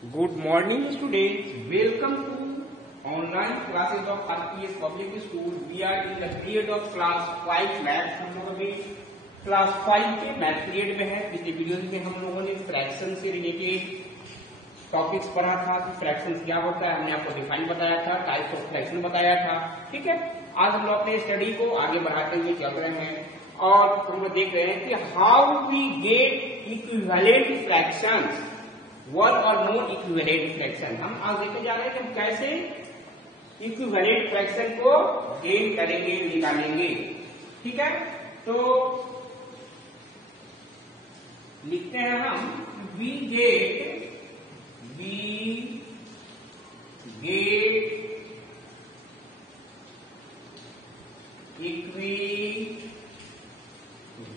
Good morning, students. Welcome to online classes of RPS Public School. We are in the period of class 5 math. हम लोग अभी class 5 के math period में है. पिछले video में हम लोगों ने फ्रैक्शन से रिलेटेड टॉपिक्स पढ़ा था कि फ्रैक्शन क्या होता है. हमने आपको डिफाइन बताया था, टाइप्स ऑफ फ्रैक्शन बताया था. ठीक है, आज हम लोग अपने स्टडी को आगे बढ़ाते हुए चल रहे हैं और हम लोग देख रहे हैं कि how we get equivalent fractions, one और नो इक्विवेलेंट फ्रैक्शन. हम आज देखने जा रहे हैं कि हम कैसे इक्विवेलेंट फ्रैक्शन को गेन करेंगे, निकालेंगे. ठीक है, तो लिखते हैं हम we get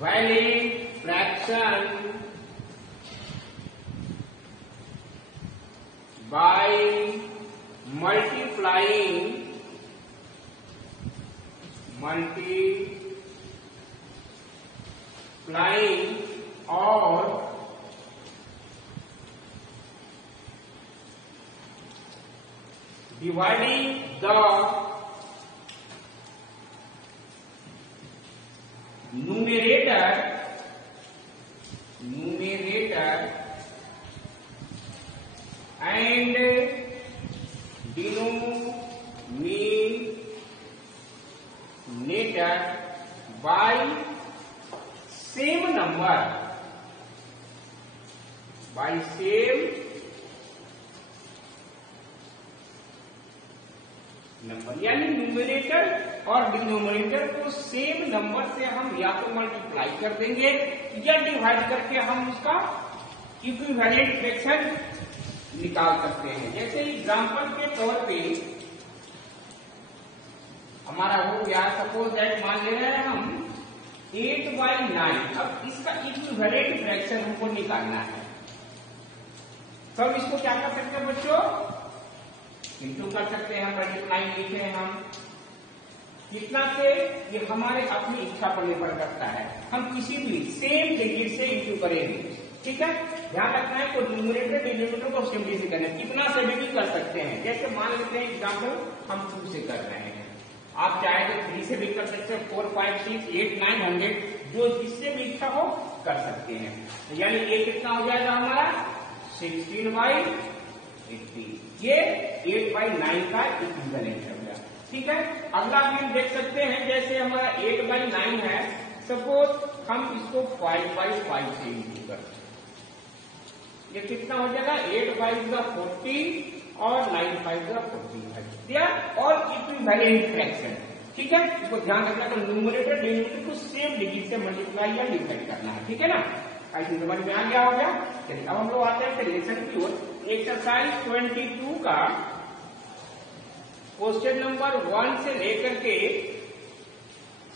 equivalent fraction by multiplying or dividing the numerator and denominator by same number, यानी न्यूमरेटर और डिनोमिनेटर को सेम नंबर से हम या तो मल्टीप्लाई कर देंगे या डिवाइड करके हम उसका इक्विवेलेंट फ्रैक्शन निकाल सकते हैं. जैसे एग्जांपल के तौर पे हमारा हो गया, सपोज दैट मान ले रहे हैं हम 8/9. अब इसका इक्विवेलेंट फ्रैक्शन हमको निकालना है. तो हम इसको क्या कर सकते हैं बच्चों, इंटू कर सकते हैं, मल्टीप्लाई लिखे हैं हम कितना से, ये हमारे अपनी इच्छा पर निर्भर करता है. हम किसी भी सेम डिजिट से इंटू करेंगे. ठीक है, ध्यान रखना है को न्यूमरेटर डिनोमिनेटर को सेम डिजिट से करना है. कितना से भी कर सकते हैं. जैसे मान लेते हैं एग्जाम्पल हम 2 से कर रहे हैं, आप चाहे तो 3 से भी कर सकते हैं, 4, 5, 6, 8, 9, 100 जो जिससे भी इच्छा हो कर सकते हैं. यानी ये कितना हो जाएगा हमारा 16/80. ये 8/9 का इक्विवेलेंट हो गया. ठीक है, अगला हम देख सकते हैं, जैसे हमारा 8/9 है, सपोज हम इसको 5/5 से इंटू करते हैं. ये कितना हो जाएगा 8/40 और 9/45 दिया और इक्विवेलेंट फ्रैक्शन. ठीक है, इसको ध्यान रखना है, न्यूमरेटर डिनोमिनेटर को सेम डिजिट से मल्टीप्लाई या डिवाइड करना है. ठीक है ना, ऐसे समझ में आ गया हो गया. चलिए अब हम लोग आते हैं रिलेशन की ओर. एक्सरसाइज 22 का क्वेश्चन नंबर 1 से लेकर के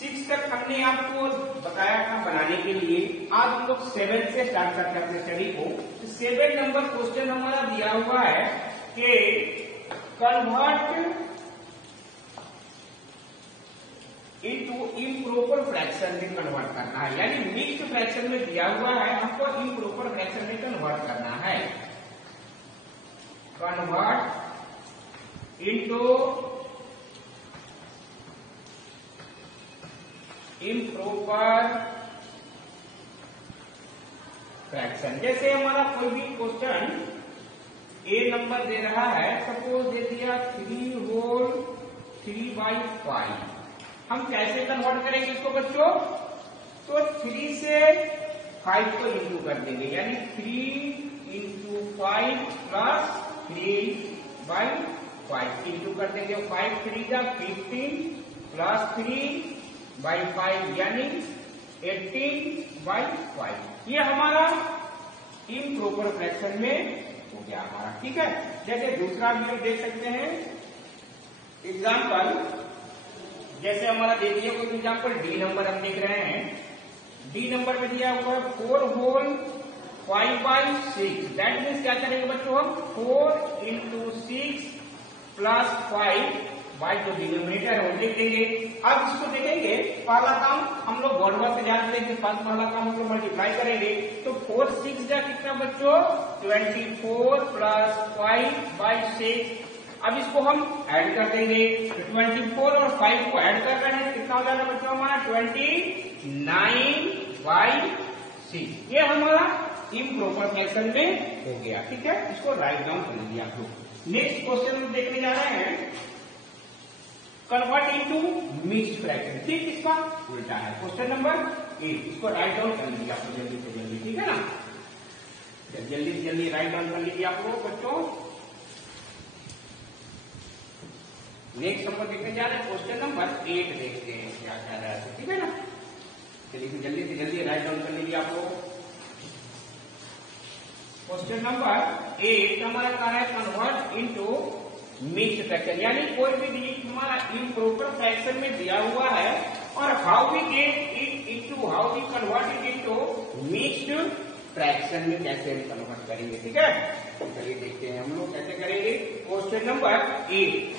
6 तक हमने आपको बताया था बनाने के लिए. आज हम लोग 7 से स्टार्ट करते हैं स्टडी को. 7 नंबर क्वेश्चन हमारा दिया हुआ है कि कन्वर्ट इनटू इम्प्रॉपर फ्रैक्शन में कन्वर्ट करना है. यानी मिक्स्ड फ्रैक्शन में दिया हुआ है, हमको इम्प्रॉपर फ्रैक्शन में कन्वर्ट करना है. Convert into improper fraction. जैसे हमारा कोई भी क्वेश्चन ए नंबर दे रहा है, सपोज दे दिया 3/5. हम कैसे कन्वर्ट करेंगे इसको बच्चों, तो 3 से 5 को इंटू कर देंगे, यानी 3 × 5 प्लस 3/5 इंटू कर देंगे. 5 3 जा 15 प्लस 3/5 यानी 18/5. ये हमारा इम्प्रॉपर फ्रैक्शन में हो गया हमारा. ठीक है, जैसे दूसरा भी हम देख सकते हैं एग्जाम्पल. जैसे हमारा दे दिया कोई एग्जाम्पल डी नंबर हम देख रहे हैं. डी नंबर में दिया हुआ है 4/5/6. दैट मीन्स क्या करेंगे बच्चों, हम 4 × 6 प्लस 5 y जो डिनोमिनेटर है वो लिख देंगे। अब इसको देखेंगे, पहला काम हम लोग वर्ड से जानते हैं कि पहला काम हम लोग मल्टीप्लाई करेंगे। तो 4 6 जा कितना बच्चों 24 प्लस 5/6। अब इसको हम ऐड कर देंगे। 24 और 5 को ऐड कर रहे हैं, कितना हो जाएगा बच्चों हमारा 29/6। ये हमारा इम्प्रॉपर फ्रैक्शन में हो गया। ठीक है, इसको राइट डाउन कर लीजिए आप लोग। नेक्स्ट क्वेश्चन में देखने जा रहे हैं, कन्वर्ट इनटू मिक्स्ड फ्रैक्शन। ठीक, इसका उल्टा है। क्वेश्चन नंबर 8, इसको राइट डाउन कर लीजिए आप लोग जल्दी से जल्दी। ठीक है ना, जल्दी से जल्दी राइट डाउन कर लीजिए आप लोग बच्चों। नेक्स्ट नंबर देखने जा रहे हैं, क्वेश्चन नंबर 8 देखते हैं क्या कह रहा है। ठीक है ना, चलिए जल्दी से जल्दी राइट डाउन कर लीजिए आप लोग। क्वेश्चन नंबर 8 हमारा कह रहा है कन्वर्ट इनटू मिक्स्ड फ्रैक्शन, यानी कोई भी डिजिट हमारा इम्प्रॉपर फ्रैक्शन में दिया हुआ है और how we get it into, how we convert it into mixed fraction में कैसे हम कन्वर्ट करेंगे। ठीक है, चलिए देखते हैं हम लोग कैसे करेंगे। क्वेश्चन नंबर 8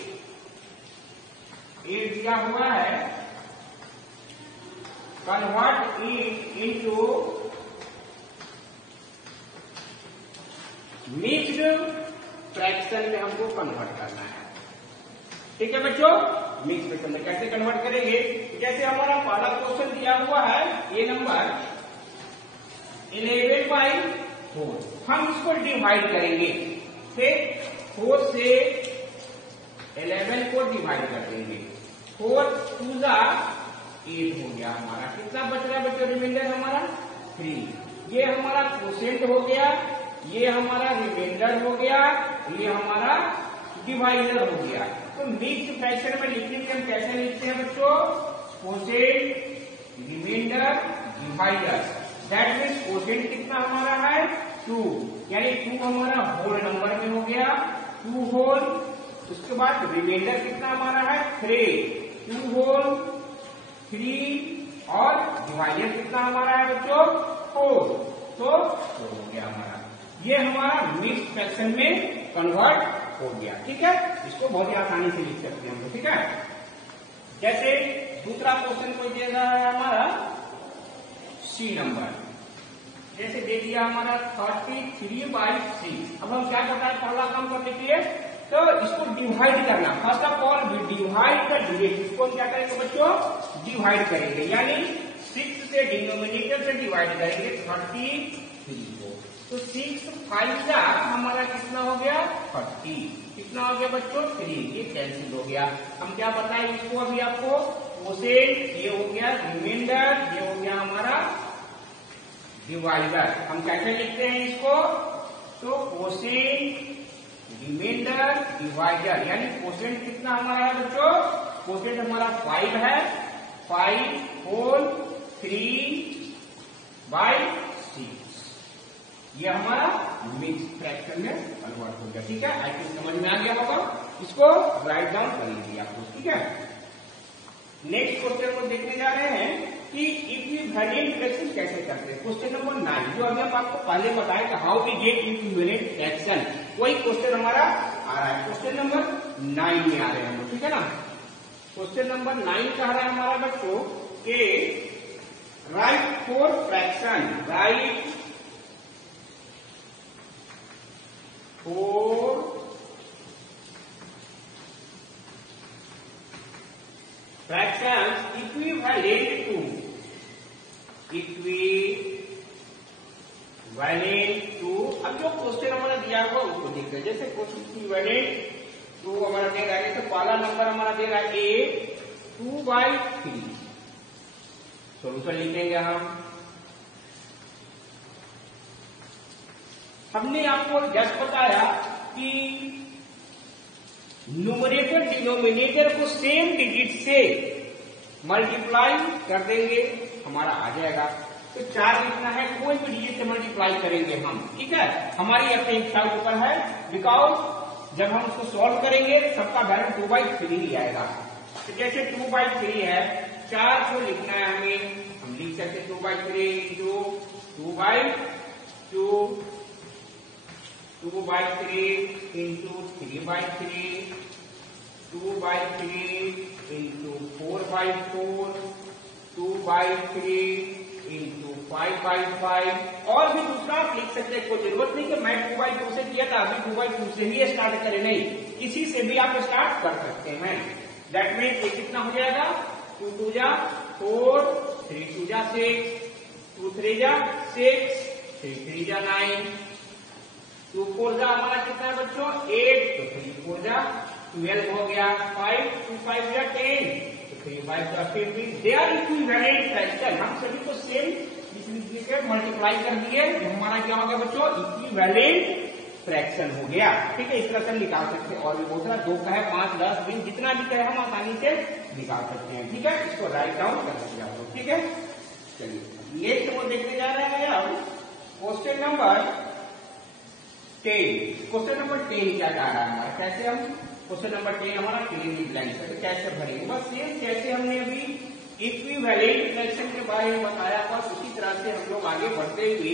दिया हुआ है, convert it into mixed fraction में हमको कन्वर्ट करना है। ठीक है बच्चों, मिक्स फ्रैक्शन में कैसे कन्वर्ट करेंगे, जैसे हमारा पहला क्वेश्चन दिया हुआ है ये नंबर 11/4, हम इसको डिवाइड करेंगे। फिर 4 से 11 को डिवाइड कर देंगे। 4 2 8 हो गया हमारा। कितना बच रहा है बच्चों रिमाइंडर हमारा 3। ये हमारा क्वोशिएंट हो गया, ये हमारा रिमाइंडर हो गया, ये हमारा डिवाइडर हो गया। तो मिक्स्ड फ्रैक्शन में लिखने के हम कैसे लिखते हैं बच्चों, quotient remainder divider. That means quotient कितना हमारा है 2, यानी 2 हमारा होल नंबर में हो गया 2 होल। उसके बाद रिमाइंडर कितना हमारा है 3, 2 होल 3 और डिवाइडर कितना हमारा है बच्चों 4, तो 4 हो गया हमारा। ये हमारा मिक्स्ड फ्रैक्शन में कन्वर्ट हो गया। ठीक है, इसको बहुत ही आसानी से लिख सकते हैं हम लोग। ठीक है, जैसे दूसरा क्वेश्चन कोई दे रहा है हमारा सी नंबर, जैसे दे दिया हमारा 33/6। अब हम क्या करता है पहला काम करने के लिए, तो इसको डिवाइड करना। First of all divide the digit, इसको हम क्या करेंगे बच्चों डिवाइड करेंगे, यानी 6 से डिनोमिनेटर से डिवाइड करेंगे 33 को। तो 6 5 जा हमारा कितना हो गया 30, कितना हो गया बच्चों 3, ये कैंसिल हो गया। हम क्या बताएं इसको अभी आपको, क्वोशिएंट ये हो गया रिमाइंडर, ये हो गया हमारा डिवाइडर। हम कैसे लिखते हैं इसको, तो क्वोशिएंट रिमाइंडर डिवाइडर, यानी क्वोशिएंट कितना हमारा है बच्चों, क्वोशिएंट हमारा 5 है, 5 होल 3/6। ये हमारा मिक्स फ्रैक्शन में कन्वर्ट हो गया। ठीक है, आई थिंक समझ में आ गया होगा। इसको राइट डाउन कर लीजिए आप लोग। ठीक है, नेक्स्ट क्वेश्चन को देखने जा रहे हैं कि इक्विवेलेंट फ्रैक्शन कैसे करते हैं। क्वेश्चन नंबर 9, जो अभी हम आपको पहले बताया कि how we get equivalent fraction, वही क्वेश्चन हमारा आ रहा है। क्वेश्चन नंबर 9 में आ रहे हैं हम लोग। ठीक है ना, क्वेश्चन नंबर 9 कह रहा है हमारा बच्चों के write 4 fraction, write 4 fractions equivalent to, equivalent to. अब जो क्वेश्चन हमारा दिया हुआ उसको देखते हैं। जैसे क्वेश्चन इक्विवेलेंट टू हमारा दे रहा है, जैसे पहला नंबर हमारा दे रहा है a 2/3। सोल्यूशन लिखेंगे हम। हमने आपको जस्ट बताया कि न्यूमरेटर डिनोमिनेटर को सेम डिजिट से मल्टीप्लाई कर देंगे, हमारा आ जाएगा। तो 4 लिखना है, कोई भी डिजिट से मल्टीप्लाई करेंगे हम। ठीक है, हमारी अपनी इच्छा ऊपर है, बिकॉज जब हम उसको सॉल्व करेंगे सबका वैल्यू 2/3 ही आएगा। तो जैसे 2/3 है, 4 को लिखना है हमें, हम लिख सकते 2/3 इंटू 2/2, 2/3 इंटू 3/3, 2/3 into 4/4, 2/3 into 5/5। और भी दूसरा आप लिख सकते हैं, कोई जरूरत नहीं कि मैं 2/2 से किया था, अभी 2/2 से ही स्टार्ट करें, नहीं, इसी से भी आप स्टार्ट कर सकते हैं। दैट मीन्स ये कितना हो जाएगा, 2 2 जा 4, 3 2 जा 6, 2 3 जा 6, 3 3 जा 9, 2 4 जा हमारा कितना है बच्चों 8, तो 3 4 जा 12 हो गया, 5 2 5 जा 10, तो 3 5 जा 15। दे आर इक्विवेलेंट फ्रैक्शन, हम सभी को सेम मल्टीप्लाई कर दिए, हमारा क्या हो गया बच्चों इक्विवेलेंट फ्रैक्शन हो गया। ठीक है, इस तरह से निकाल सकते हैं। और भी बहुत सारा 2 का है, 5 10 20 जितना भी कहे हम आसानी से निकाल सकते हैं। ठीक है, इसको राइट डाउन कर सकते हैं आप लोग। ठीक है, चलिए नेक्स्ट वो देखने जा रहे हैं अब क्वेश्चन नंबर 10। क्वेश्चन नंबर 10 क्या कह रहा है हमारा, कैसे हम क्वेश्चन नंबर 10 हमारा फिल इन द ब्लैंक्स कैसे भरेंगे, बस सेम जैसे हमने अभी इक्विवेलेंट फ्रैक्शन के बारे में बताया, बस उसी तरह से हम लोग आगे बढ़ते हुए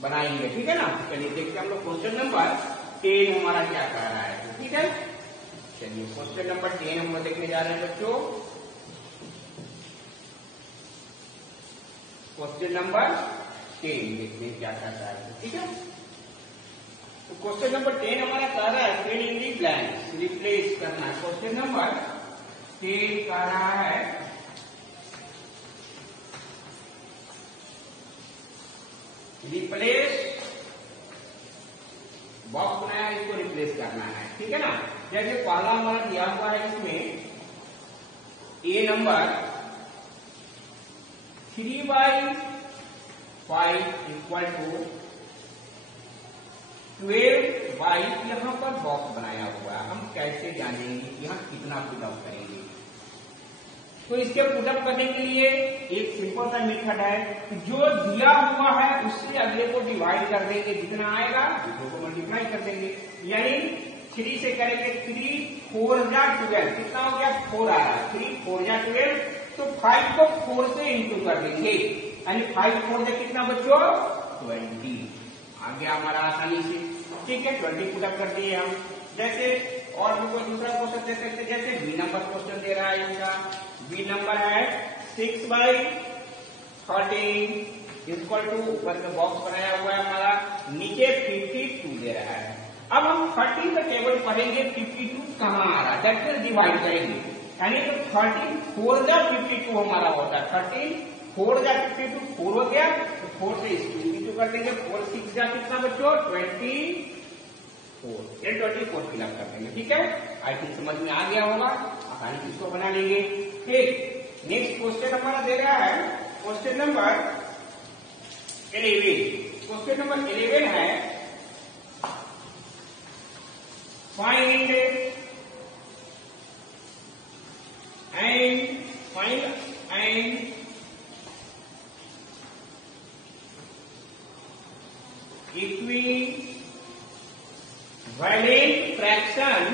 बनाएंगे। ठीक है ना, चलिए देखते हैं हम लोग क्वेश्चन नंबर 10 हमारा क्या कह रहा है। ठीक है, चलिए क्वेश्चन नंबर 10 हम लोग देखने जा रहे हैं बच्चों। क्वेश्चन नंबर 10 देखते हैं क्या कहता है। ठीक है, तो क्वेश्चन नंबर 10 हमारा कह रहा है fill in the blanks, replace करना है। क्वेश्चन नंबर 10 कह रहा है रिप्लेस, बॉक्स बनाया इसको रिप्लेस करना है। ठीक है ना, जैसे पहला हमारा दिया हुआ है इसमें ए नंबर 3/5 इक्वल टू 12/, यहां पर बॉक्स बनाया हुआ है। हम कैसे जानेंगे कि यहां कितना पुटअप करेंगे, तो इसके पुटअप करने के लिए एक सिंपल सा मेथड है कि जो दिया हुआ है उससे अगले को डिवाइड कर देंगे, जितना आएगा दूसरों को मल्टीप्लाई कर देंगे। यानी 3 से करेंगे 3 4 जा 12, कितना हो गया 4 आ रहा है, 3 4 जा 12, तो 5 को 4 से इंटू कर देंगे, यानी 5 4 से कितना बच्चों 20 आ गया हमारा आसानी से। ठीक है, 20 पुटअप कर दिए हम। जैसे और भी कोई दूसरा क्वेश्चन दे सकते, जैसे बी नंबर क्वेश्चन दे रहा है इनका, बी नंबर है 6/13 इक्वल टू, ऊपर का बॉक्स बनाया हुआ है हमारा, नीचे 52 दे रहा है। अब हम 13 का टेबल पढ़ेंगे, 52 कहाँ आ रहा है, दैट मींस डिवाइड करेंगे, यानी तो 13 4 जा 52 हमारा होता है, 13 4 जा 52 4 हो गया, तो 4 से इसको इंटू कर देंगे, 4 6 जा कितना बच्चों 24, ये 24 फिलअप कर देंगे। ठीक है, आई थिंक समझ में आ गया होगा, आसानी से इसको बना लेंगे। ठीक, नेक्स्ट क्वेश्चन हमारा दे रहा है क्वेश्चन नंबर 11। क्वेश्चन नंबर 11 है find and equivalent fraction,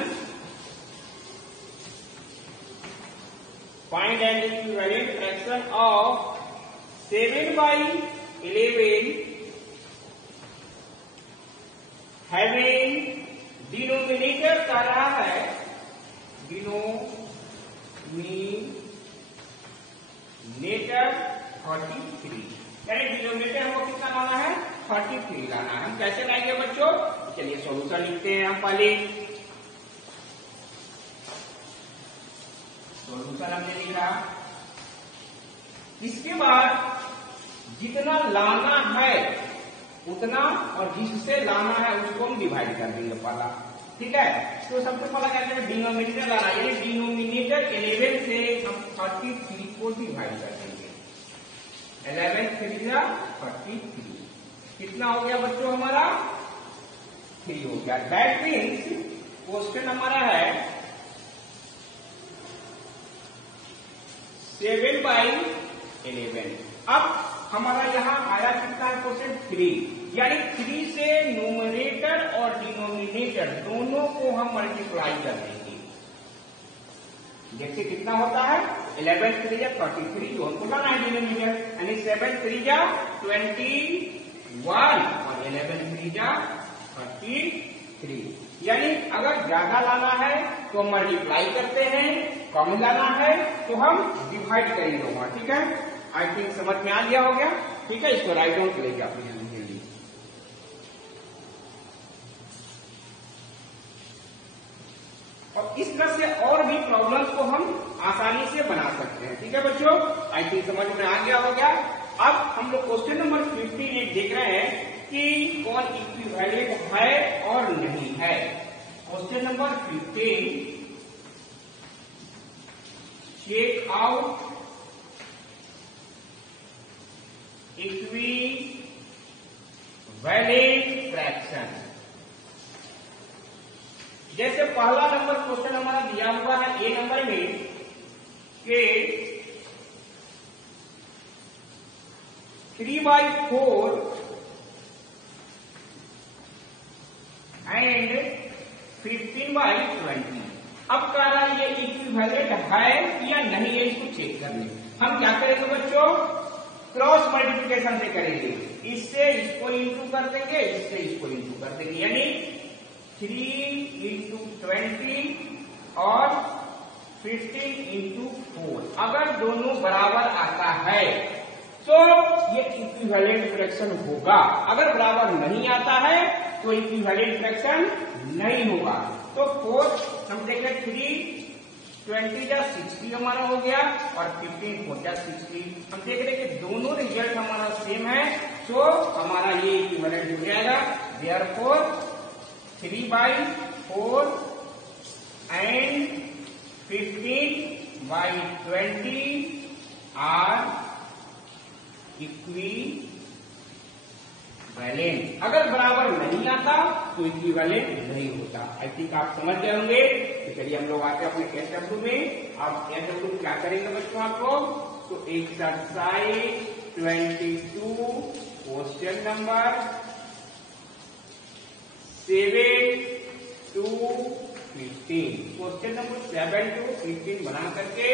find and equivalent fraction of 7/11 having denominator का रहा है डिनोमिनेटर 33, यानी डिनोमिनेटर हमको कितना लाना है 33 लाना है। हम कैसे लाएंगे बच्चों, चलिए सॉल्यूशन लिखते हैं हम पहले। सॉल्यूशन हमने लिखा, इसके बाद जितना लाना है उतना और जिससे लाना है उसको हम डिवाइड कर देंगे पहला। ठीक है, तो सबसे पहला कहते हैं डिनोमिनेटर लाना, यानी डिनोमिनेटर 11 से हम 33 को डिवाइड कर देंगे, 11 3 जा 33, कितना हो गया बच्चों हमारा 3 हो गया। दैट मीन्स क्वेश्चन हमारा है 7/11। अब हमारा यहाँ आया कितना है क्वेश्चन 3, यानी 3 से न्यूमरेटर और डिनोमिनेटर दोनों को हम मल्टीप्लाई कर देंगे। जैसे कितना होता है 11 3 जा 33, जो हमको लाना है डिनोमिनेटर, यानी 7 3 जा 21 और 11 3 जा 33, यानी अगर ज्यादा लाना है तो हम मल्टीप्लाई करते हैं, कम लाना है तो हम डिवाइड करेंगे होगा। ठीक है, आई थिंक समझ में आ गया हो गया। ठीक है, इसको राइट डाउन करेंगे अपने जल्दी। और इस तरह से और भी प्रॉब्लम्स को हम आसानी से बना सकते हैं। ठीक है बच्चों, आई थिंक समझ में आ गया हो गया। अब हम लोग क्वेश्चन नंबर 15 देख रहे हैं कि कौन इक्विवेलेंट है और नहीं है। Question number 15, check out equivalent fraction. जैसे पहला नंबर क्वेश्चन हमारा दिया हुआ है ए नंबर में कि 3/4 एंड 15/20। अब कह रहा है ये इक्विवेलेंट है या नहीं है, इसको चेक करने हम क्या करेंगे बच्चों, क्रॉस मल्टीप्लिकेशन से करेंगे। इससे इसको इंटू कर देंगे, इससे इसको इंटू कर देंगे, यानी 3 × 20 और 15 × 4। अगर दोनों बराबर आता है तो ये इक्विवेलेंट फ्रैक्शन होगा। अगर बराबर नहीं आता है तो इक्विवेलेंट फ्रैक्शन नहीं होगा। तो 4 हम देखें 3 20 या 60 हमारा हो गया और 15 4 या 60। हम देख रहे हैं कि दोनों रिजल्ट हमारा सेम है, तो हमारा ये इक्विवेलेंट हो जाएगा। Therefore 3/4 and 15/20 are equivalent. अगर बराबर नहीं आता तो इक्विवेलेंट नहीं होता। आई थिंक आप समझ गए होंगे। तो चलिए हम लोग आते हैं अपने एसडब्ल्यू में। अब एसडब्ल्यू क्या करेंगे बच्चों आप लोग, तो exercise 22 question number 7 to 15, question number 7 to 15 बना करके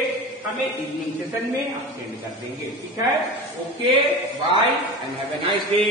हमें इवनिंग सेशन में आप सेंड कर देंगे। ठीक है, okay bye and have a nice day.